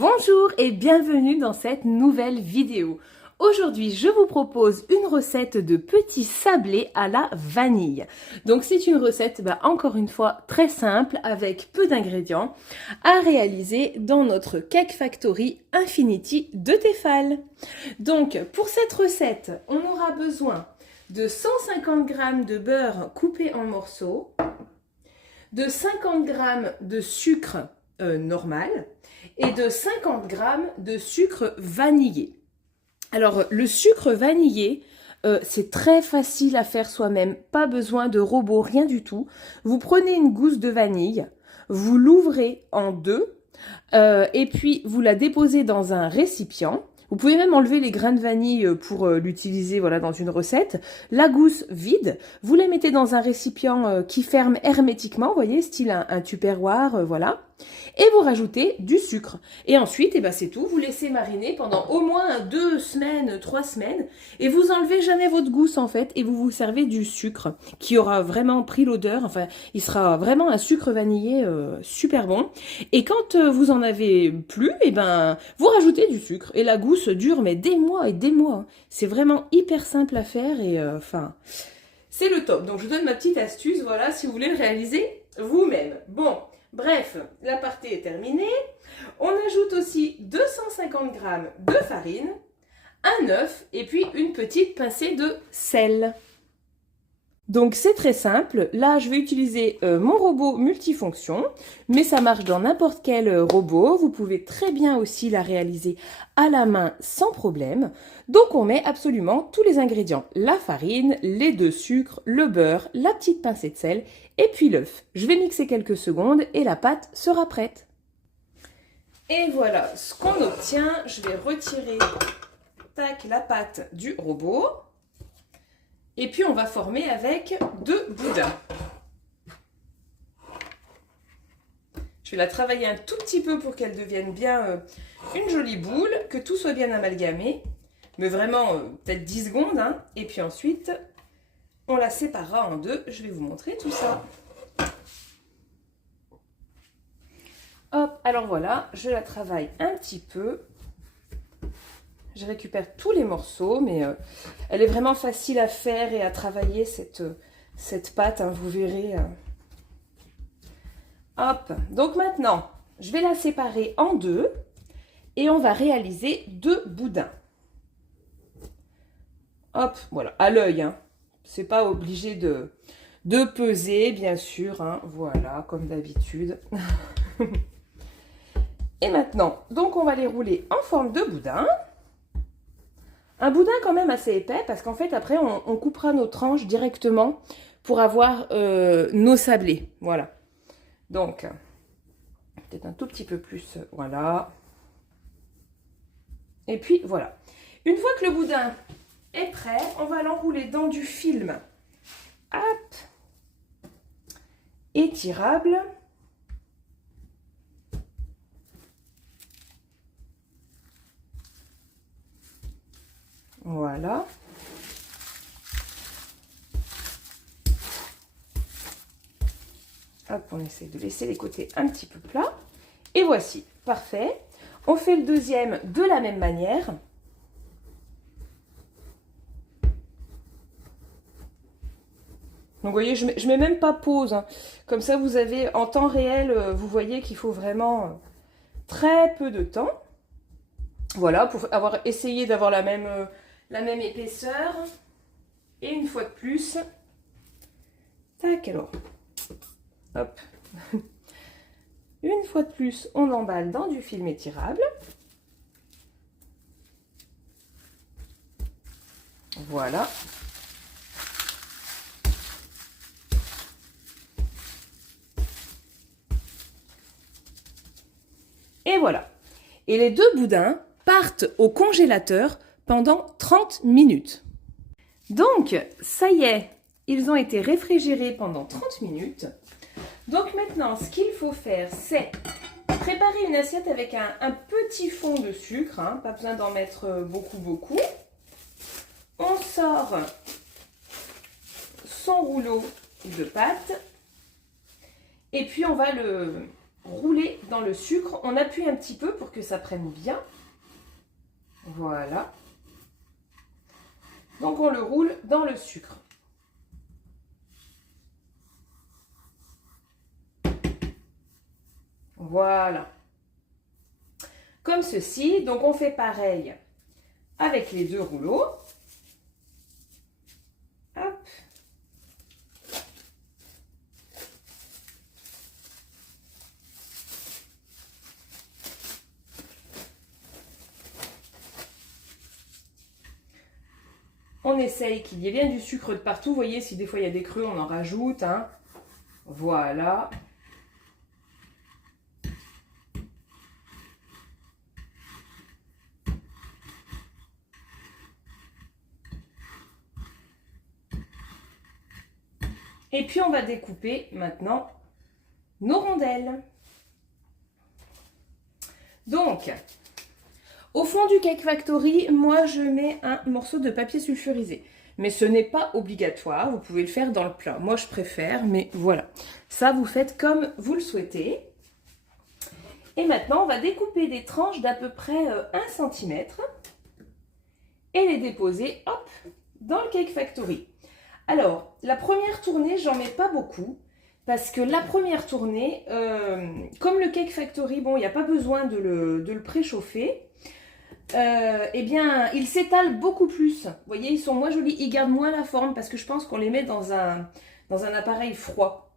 Bonjour et bienvenue dans cette nouvelle vidéo. Aujourd'hui, je vous propose une recette de petits sablés à la vanille. Donc c'est une recette, encore une fois, très simple, avec peu d'ingrédients, à réaliser dans notre Cake Factory Infinity de Tefal. Donc pour cette recette, on aura besoin de 150 g de beurre coupé en morceaux, de 50 g de sucre normal, et de 50 g de sucre vanillé. Alors, le sucre vanillé, c'est très facile à faire soi-même, pas besoin de robot, rien du tout. Vous prenez une gousse de vanille, vous l'ouvrez en deux, et puis vous la déposez dans un récipient. Vous pouvez même enlever les grains de vanille pour l'utiliser dans une recette. La gousse vide, vous la mettez dans un récipient qui ferme hermétiquement, vous voyez, style un tupperware, voilà. Et vous rajoutez du sucre. Et ensuite, c'est tout. Vous laissez mariner pendant au moins 2 semaines, 3 semaines. Et vous enlevez jamais votre gousse en fait. Et vous vous servez du sucre qui aura vraiment pris l'odeur. Enfin, il sera vraiment un sucre vanillé super bon. Et quand vous en avez plus, vous rajoutez du sucre. Et la gousse dure mais des mois et des mois. C'est vraiment hyper simple à faire et c'est le top. Donc je vous donne ma petite astuce, voilà, si vous voulez le réaliser vous-même. Bon. Bref, la partie est terminée. On ajoute aussi 250 g de farine, un œuf et puis une petite pincée de sel. Donc c'est très simple. Là, je vais utiliser mon robot multifonction, mais ça marche dans n'importe quel robot. Vous pouvez très bien aussi la réaliser à la main sans problème. Donc on met absolument tous les ingrédients. La farine, les 2 sucres, le beurre, la petite pincée de sel et puis l'œuf. Je vais mixer quelques secondes et la pâte sera prête. Et voilà ce qu'on obtient. Je vais retirer la pâte du robot. Et puis, on va former avec 2 boudins. Je vais la travailler un tout petit peu pour qu'elle devienne bien une jolie boule, que tout soit bien amalgamé. Mais vraiment, peut-être 10 secondes. Hein. Et puis ensuite, on la séparera en 2. Je vais vous montrer tout ça. Hop, alors voilà, je la travaille un petit peu. Je récupère tous les morceaux, mais elle est vraiment facile à faire et à travailler, cette pâte, hein, vous verrez. Hop, donc maintenant, je vais la séparer en 2 et on va réaliser 2 boudins. Hop, voilà, à l'œil, hein. C'est pas obligé de peser, bien sûr, hein. Voilà, comme d'habitude. Et maintenant, donc on va les rouler en forme de boudin. Un boudin quand même assez épais parce qu'en fait après on coupera nos tranches directement pour avoir nos sablés. Voilà. Donc peut-être un tout petit peu plus. Voilà. Et puis voilà. Une fois que le boudin est prêt, on va l'enrouler dans du film. Hop. Étirable. Voilà. Hop, on essaie de laisser les côtés un petit peu plats. Et voici, parfait. On fait le deuxième de la même manière. Donc vous voyez, je mets même pas pause. Hein. Comme ça, vous avez en temps réel, vous voyez qu'il faut vraiment très peu de temps. Voilà, pour avoir essayé d'avoir la même épaisseur. Et une fois de plus, tac alors, hop, une fois de plus, on emballe dans du film étirable. Voilà. Et voilà. Et les 2 boudins partent au congélateur pendant 30 minutes. Donc, ça y est, ils ont été réfrigérés pendant 30 minutes. Donc maintenant, ce qu'il faut faire, c'est préparer une assiette avec un petit fond de sucre. Hein, pas besoin d'en mettre beaucoup. On sort son rouleau de pâte. Et puis, on va rouler dans le sucre. On appuie un petit peu pour que ça prenne bien. Voilà. Donc on le roule dans le sucre. Voilà. Comme ceci. Donc on fait pareil avec les deux rouleaux. Hop. On essaye qu'il y ait bien du sucre de partout. Vous voyez, si des fois il y a des creux, on en rajoute. Hein. Voilà. Et puis on va découper maintenant nos rondelles. Donc, au fond du Cake Factory, moi je mets un morceau de papier sulfurisé. Mais ce n'est pas obligatoire, vous pouvez le faire dans le plat. Moi je préfère, mais voilà. Ça vous faites comme vous le souhaitez. Et maintenant on va découper des tranches d'à peu près 1 cm. Et les déposer, hop, dans le Cake Factory. Alors, la première tournée, j'en mets pas beaucoup. Parce que la première tournée, comme le Cake Factory, bon, il n'y a pas besoin de le préchauffer. Eh bien, ils s'étalent beaucoup plus. Vous voyez, ils sont moins jolis, ils gardent moins la forme parce que je pense qu'on les met dans un appareil froid.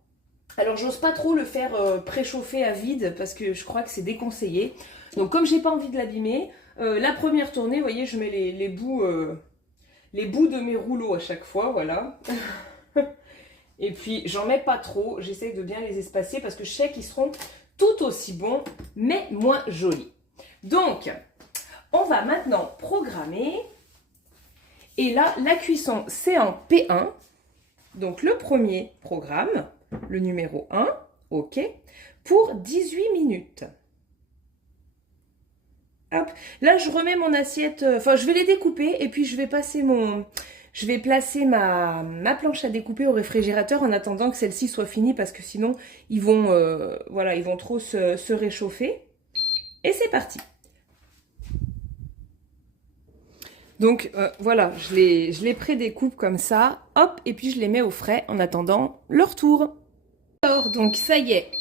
Alors, j'ose pas trop le faire préchauffer à vide parce que je crois que c'est déconseillé. Donc, comme j'ai pas envie de l'abîmer, la première tournée, vous voyez, je mets les bouts de mes rouleaux à chaque fois, voilà. Et puis, j'en mets pas trop, j'essaie de bien les espacer parce que je sais qu'ils seront tout aussi bons, mais moins jolis. Donc, on va maintenant programmer. Et là, la cuisson, c'est en P1. Donc, le premier programme, le numéro 1, OK, pour 18 minutes. Hop. Là, je remets mon assiette, enfin, je vais les découper et puis je vais placer ma planche à découper au réfrigérateur en attendant que celle-ci soit finie parce que sinon, ils vont, voilà, ils vont trop se réchauffer. Et c'est parti. Donc, voilà, je les prédécoupe comme ça, hop, et puis je les mets au frais en attendant leur tour. Alors, donc, ça y est.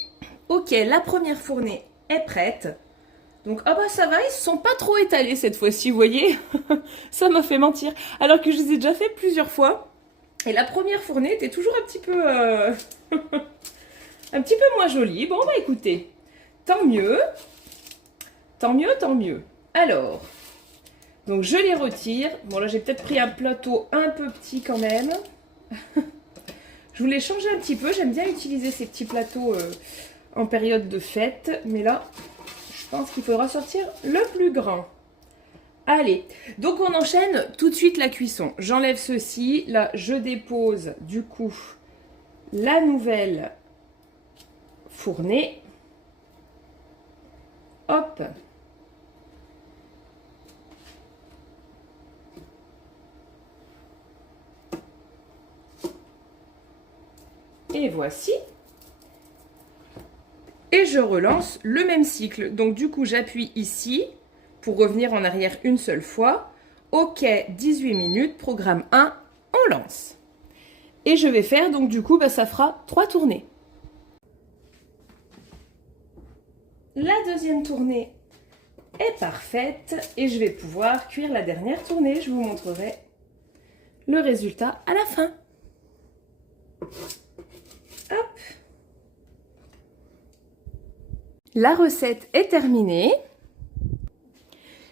OK, la première fournée est prête. Donc, ah bah ça va, ils se sont pas trop étalés cette fois-ci, vous voyez. Ça m'a fait mentir. Alors que je les ai déjà fait plusieurs fois. Et la première fournée était toujours un petit peu... un petit peu moins jolie. Bon, bah écoutez, tant mieux. Tant mieux, tant mieux. Alors, donc je les retire. Bon, là j'ai peut-être pris un plateau un peu petit quand même. Je voulais changer un petit peu. J'aime bien utiliser ces petits plateaux en période de fête. Mais là... je pense qu'il faudra sortir le plus grand. Allez, donc on enchaîne tout de suite la cuisson. J'enlève ceci. Là, je dépose du coup la nouvelle fournée. Hop. Et voici. Et je relance le même cycle. Donc du coup, j'appuie ici pour revenir en arrière une seule fois. OK, 18 minutes, programme 1, on lance. Et je vais faire, donc du coup, bah, ça fera 3 tournées. La deuxième tournée est parfaite et je vais pouvoir cuire la dernière tournée. Je vous montrerai le résultat à la fin. Hop. La recette est terminée.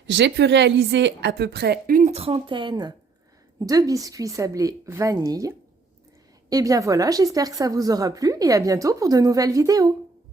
J'ai pu réaliser à peu près une trentaine de biscuits sablés vanille. Et bien voilà, j'espère que ça vous aura plu et à bientôt pour de nouvelles vidéos.